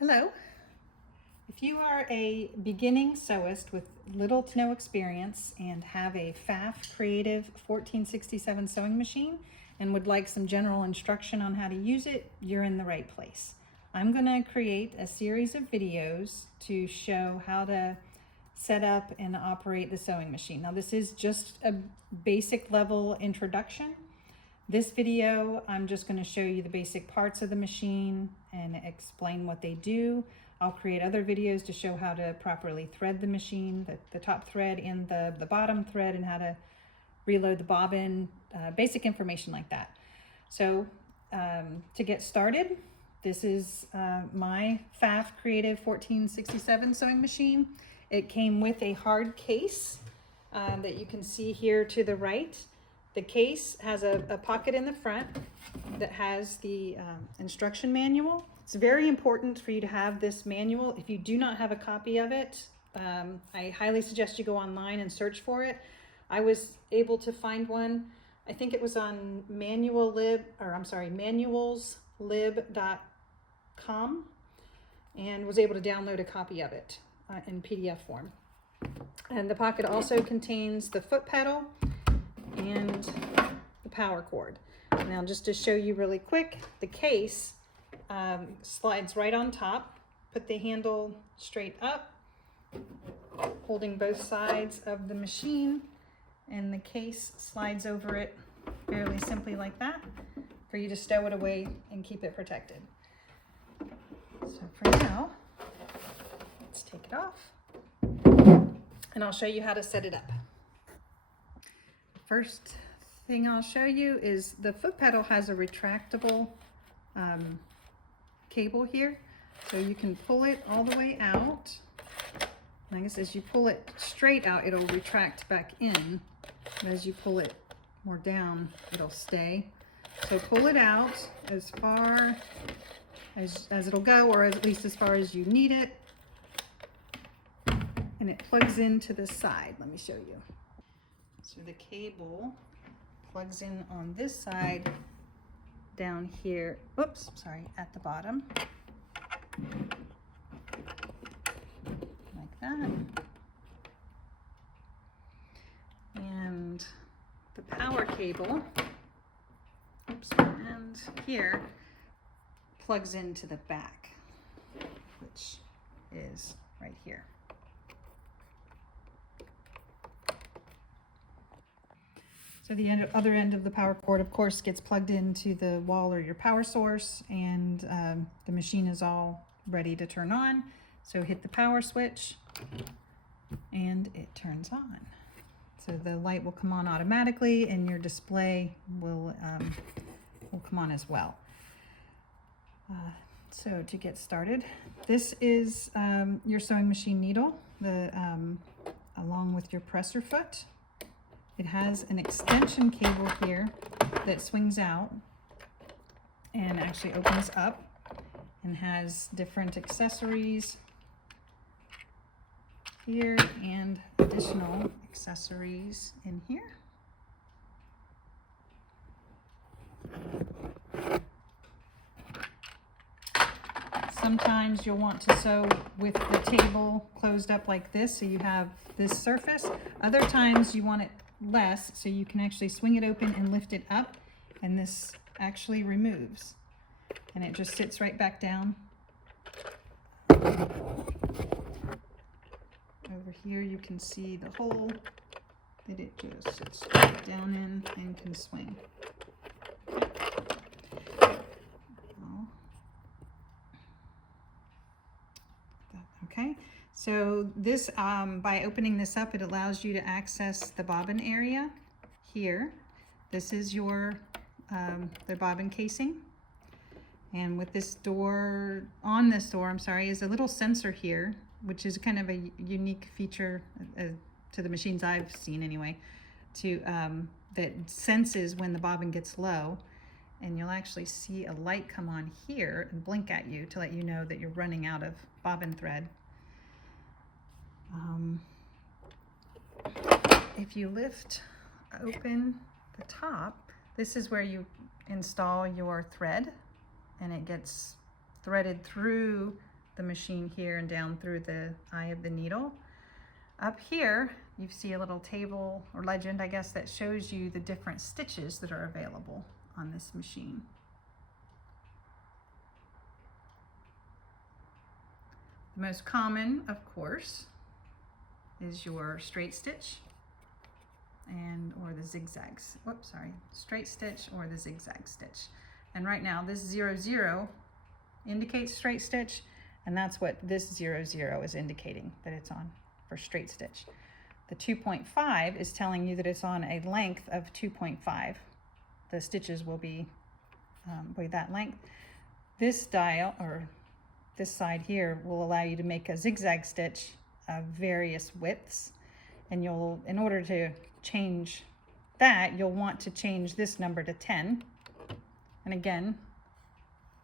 Hello. If you are a beginning sewist with little to no experience and have a Pfaff Creative 1467 sewing machine and would like some general instruction on how to use it, you're in the right place. I'm going to create a series of videos to show how to set up and operate the sewing machine. Now this is just a basic level introduction. This video, I'm just going to show you the basic parts of the machine and explain what they do. I'll create other videos to show how to properly thread the machine, the top thread and the bottom thread, and how to reload the bobbin, basic information like that. So to get started, this is my Pfaff Creative 1467 sewing machine. It came with a hard case that you can see here to the right. The case has a pocket in the front that has the instruction manual. It's very important for you to have this manual. If you do not have a copy of it, I highly suggest you go online and search for it. I was able to find one. I think it was on manualslib.com, and was able to download a copy of it in PDF form. And the pocket also contains the foot pedal and the power cord. Now, just to show you really quick, the case slides right on top. Put the handle straight up, holding both sides of the machine, and the case slides over it fairly simply like that for you to stow it away and keep it protected. So for now, let's take it off and I'll show you how to set it up. First thing I'll show you is the foot pedal has a retractable cable here, so you can pull it all the way out. And I guess as you pull it straight out, it'll retract back in, but as you pull it more down, it'll stay. So pull it out as far as it'll go, or at least as far as you need it, and it plugs into the side. Let me show you. So the cable plugs in on this side down here, oops, sorry, at the bottom, like that. And the power cable, oops, and here plugs into the back, which is right here. So the other end of the power cord, of course, gets plugged into the wall or your power source, and the machine is all ready to turn on. So hit the power switch and it turns on. So the light will come on automatically and your display will come on as well. So to get started, this is your sewing machine needle, along with your presser foot. It has an extension cable here that swings out and actually opens up and has different accessories here and additional accessories in here. Sometimes you'll want to sew with the table closed up like this, so you have this surface. Other times you want it less, so you can actually swing it open and lift it up, and this actually removes and it just sits right back down. Over here you can see the hole that it just sits right down in and can swing. Okay, so this, by opening this up, it allows you to access the bobbin area here. This is your the bobbin casing, and with this door, on this door, I'm sorry, is a little sensor here, which is kind of a unique feature to the machines I've seen anyway, that senses when the bobbin gets low, and you'll actually see a light come on here and blink at you to let you know that you're running out of bobbin thread. If you lift open the top, this is where you install your thread, and it gets threaded through the machine here and down through the eye of the needle. Up here, you see a little table or legend, I guess, that shows you the different stitches that are available on this machine. The most common, of course, is your straight stitch or the zigzags. Whoops, sorry, straight stitch or the zigzag stitch. And right now this 0, 0 indicates straight stitch, and that's what this 0, 0 is indicating that it's on for straight stitch. The 2.5 is telling you that it's on a length of 2.5. The stitches will be that length. This dial, or this side here, will allow you to make a zigzag stitch of various widths, and in order to change that, you'll want to change this number to 10. And again,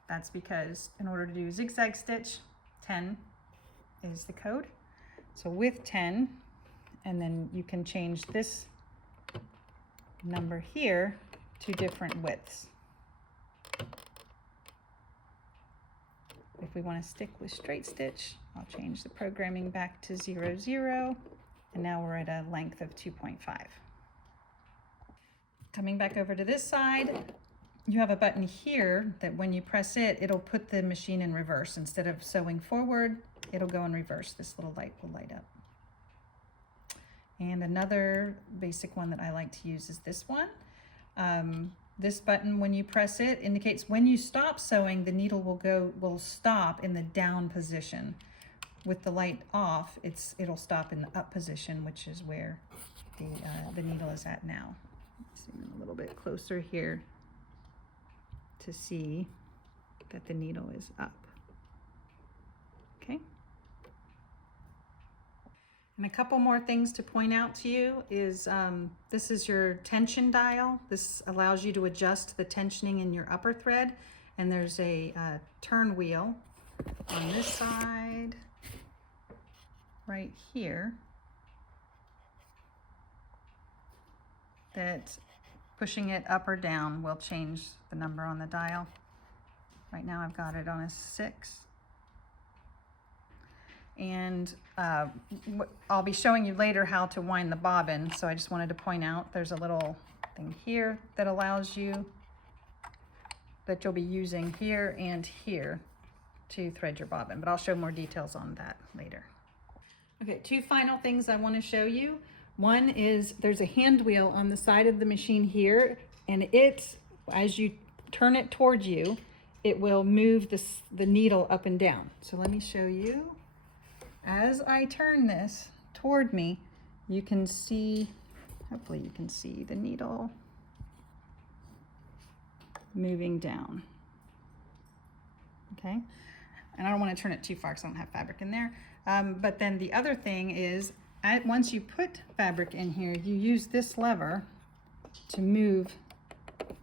that's because in order to do zigzag stitch, 10 is the code. So with 10, and then you can change this number here to different widths. If we want to stick with straight stitch, I'll change the programming back to 0, 0, and now we're at a length of 2.5. Coming back over to this side, you have a button here that when you press it, it'll put the machine in reverse. Instead of sewing forward, it'll go in reverse. This little light will light up. And another basic one that I like to use is this one. This button, when you press it, indicates when you stop sewing, the needle will stop in the down position. With the light off, it'll stop in the up position, which is where the needle is at now. Zoom in a little bit closer here to see that the needle is up. Okay. And a couple more things to point out to you is this is your tension dial. This allows you to adjust the tensioning in your upper thread, and there's a turn wheel on this side right here that pushing it up or down will change the number on the dial. Right now I've got it on a 6. And I'll be showing you later how to wind the bobbin, so I just wanted to point out there's a little thing here that allows you, that you'll be using here and here to thread your bobbin, but I'll show more details on that later. Okay, 2 final things I want to show you. One is there's a hand wheel on the side of the machine here, and as you turn it towards you, it will move the needle up and down. So let me show you. As I turn this toward me, you can see, hopefully you can see the needle moving down. Okay, and I don't want to turn it too far because I don't have fabric in there. But then the other thing is, once you put fabric in here, you use this lever to move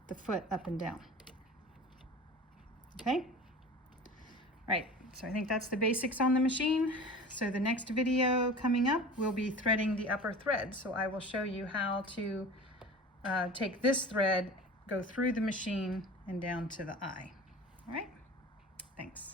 the foot up and down. Okay? Right, so I think that's the basics on the machine. So the next video coming up will be threading the upper thread. So I will show you how to take this thread, go through the machine and down to the eye. All right, thanks.